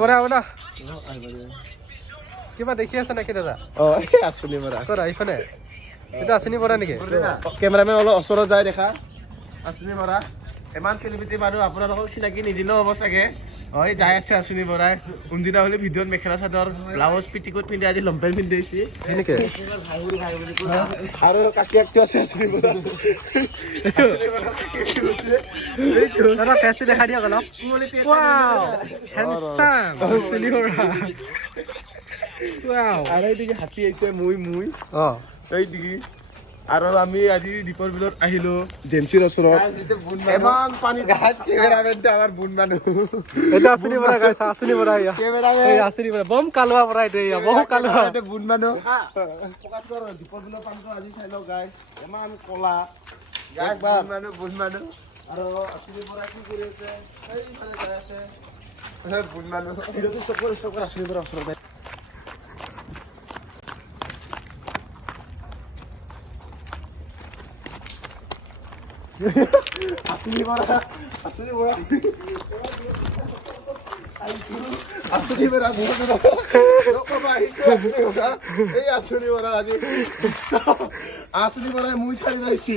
বৰা বৰা কিবা দেখি আছে নেকি দাদা? আছনি বৰা ক'ত এইফালে এইটো আছনি বৰা নেকি? কেমেৰামেন অলপ ওচৰত যায় দেখা আছনি বৰা ইমান চেলিব্ৰিটি মানুহ আপোনালোকক চিনাকি নিদিলেও হ'ব চাগে হয় যাই আছে আছনি বৰাই কোনদিনা হ'লে ভিডিঅ'ত মেখেলা চাদৰ ব্লাউজ পিটিকোট পিন্ধি আজি লম্পেণ্ট পিন্ধিছে নেকি? আৰু কাকি একটো আছে আছনি বৰা দাদা ফেচটো দেখাই দিয়ক অলপ। ৱাও হেণ্ডসাম আছনি বৰা। ৱাও আৰু এইদিকে হাতী আহিছে মুই এইদিকে আৰু আমি আজি দীপৰ বিলত আহিলো জেমচিৰ ওচৰত ইমান পানী কেমেৰামেনটো আমাৰ বুন মানুহ এইটো আছনি বৰা গাইছ আছনি বৰা এই আছনি বৰা বম কালুৱা বৰা এইটো বহু কালুৱা বুন মানুহ ফকাস কৰ দীপৰ বিলৰ পানীটো আজি চাই লওক গাইছ ইমান কলা বুন মানুহ আৰু আছনি বৰা কি কৰি আছে এইফালে যাই আছে বুন মানুহ ভিডিঅ'টো চকৰ আছনি বৰা ওচৰত আছনি বৰা এই আছনি বৰা আজি আছনি বৰাই মুই চাই পাইছি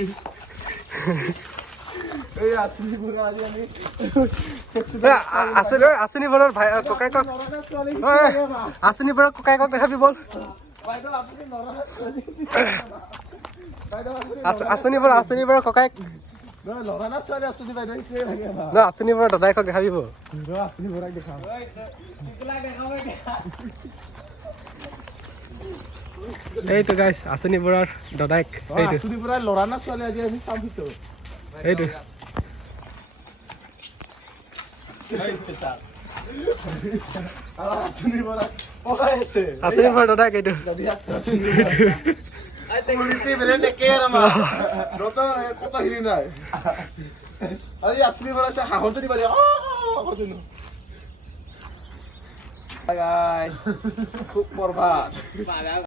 এই আছনি বৰা আজি আমি আছনি বৰাৰ ভাই ককাইকক আছনি বৰাৰ ককাইকক দেখাবি বল। আছনি বৰা ককাইক আছনি বৰা দাদাইকক দেখাবি এইটো গাইছ আছনি বৰাৰ দাদাইক আছনি বৰাৰ ল'ৰা না ছোৱালী আজি আমি চাম ভিতৰত এইটো আছনি বৰা দাদাইক এইটো কত হিৰি নাই আজি আছনি বৰা হাঁহৰটো দিবা খুব বৰবাদ